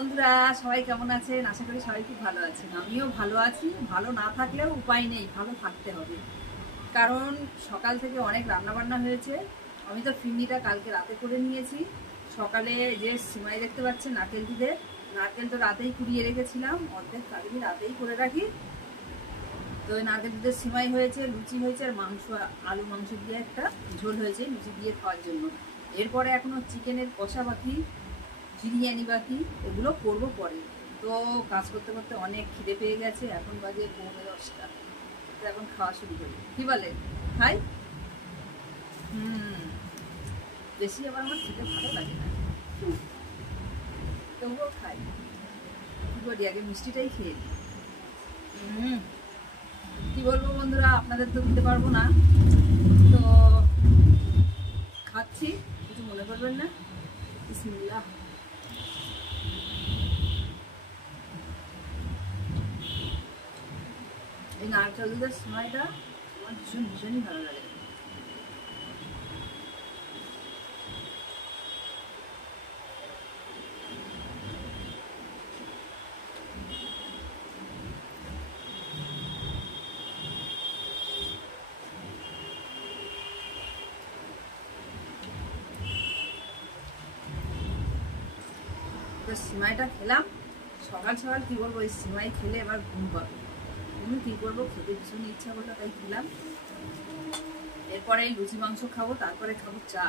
বন্ধুরা সবাই কেমন আছেন? আশা করি সবাই খুব ভালো আছেন। আমিও ভালো আছি। ভালো না থাকলেও উপায় নেই, ভালো থাকতে হবে। কারণ সকাল থেকে অনেক রান্না বান্না হয়েছে। আমি তো ফিরনিটা কালকে রাতে করে নিয়েছি। সকালে যে সিমাই দেখতে পাচ্ছেন নারকেল দুধে, নারকেল তো রাতেই কুড়িয়ে রেখেছিলাম, অর্ধেক কালকে রাতেই করে রাখি। তো ওই নারকেল দুধের সিমাই হয়েছে, লুচি হয়েছে, আর মাংস, আলু মাংস দিয়ে একটা ঝোল হয়েছে লুচি দিয়ে খাওয়ার জন্য। এরপরে এখনো চিকেনের কষা বাকি, বিরিয়ানি বাকি, এগুলো করবো পরে। তো কাজ করতে করতে অনেক খিদে পেয়ে গেছে। এখন বাজে 10:30। তো এখন খাওয়া শুরু করি, কি বলে? খাই। বেশি আবার আমার খেতে ভালো লাগে না, তবুও খাই। কি করি, আগে মিষ্টিটাই খেয়ে নিই। কি বলবো বন্ধুরা, আপনাদের তো দিতে পারবো না, তো খাচ্ছি, কিছু মনে করবেন না। বিসমিল্লাহ। এই নারকেল দুধের সময়টা আমার ভীষণই ভালো লাগে। তো সিমাইটা খেলাম সকাল সকাল, কি বলবো, এই সিমাই খেলে এবার ঘুম পাবে। তুমি কি করবো, খেতে ভীষণ ইচ্ছা করলো, তাই খেলাম। এরপরে লুচি মাংস খাবো, তারপরে খাবো চা।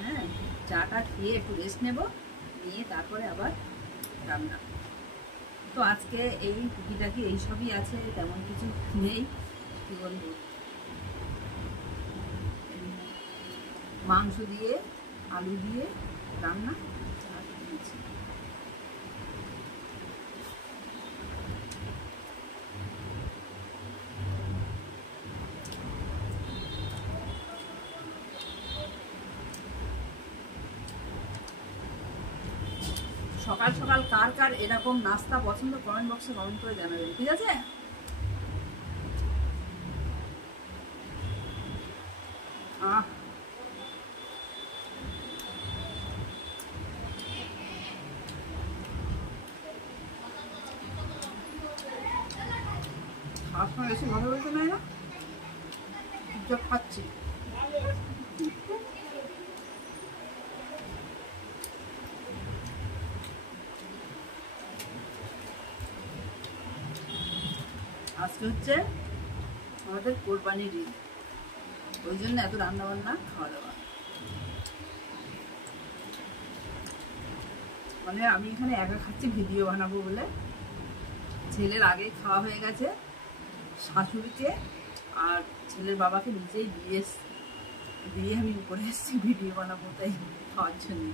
হ্যাঁ, চাটা খেয়ে একটু রেস্ট নেব, নিয়ে তারপরে আবার রান্না। তো আজকে এই টুকিটাকি এইসবই আছে, তেমন কিছু নেই। কি বলবো, মাংস দিয়ে আলু দিয়ে রান্না আর লুচি। সকাল সকাল কার কার এরকম নাস্তা পছন্দ, কমেন্ট বক্সে কমেন্ট করে জানাবেন, ঠিক আছে? খাওয়ার সময় বেশি ভালো বলতে নাই না, চুপচাপ খাচ্ছি। আজকে হচ্ছে আমাদের কোরবানির ঈদ, ওই জন্য এত রান্না বান্না, খাওয়া দাওয়া। মানে আমি এখানে একা খাচ্ছি ভিডিও বানাবো বলে। ছেলের আগে খাওয়া হয়ে গেছে, শাশুড়িকে আর ছেলের বাবাকে নিজেই দিয়ে আমি উপরে এসেছি ভিডিও বানাবো, তাই খাওয়ার জন্য।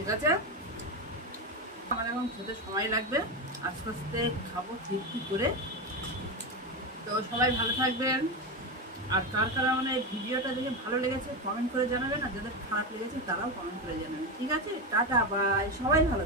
ঠিক আছে, আমার এখন খেতে সময় লাগবে, আস্তে আস্তে খাবো তৃপ্তি করে। তো সবাই ভালো থাকবেন। আর কার কার মানে ভিডিওটা দেখে ভালো লেগেছে কমেন্ট করে জানাবেন, আর যাদের খারাপ লেগেছে তারাও কমেন্ট করে জানাবেন, ঠিক আছে? টাটা, বাই, সবাই ভালো।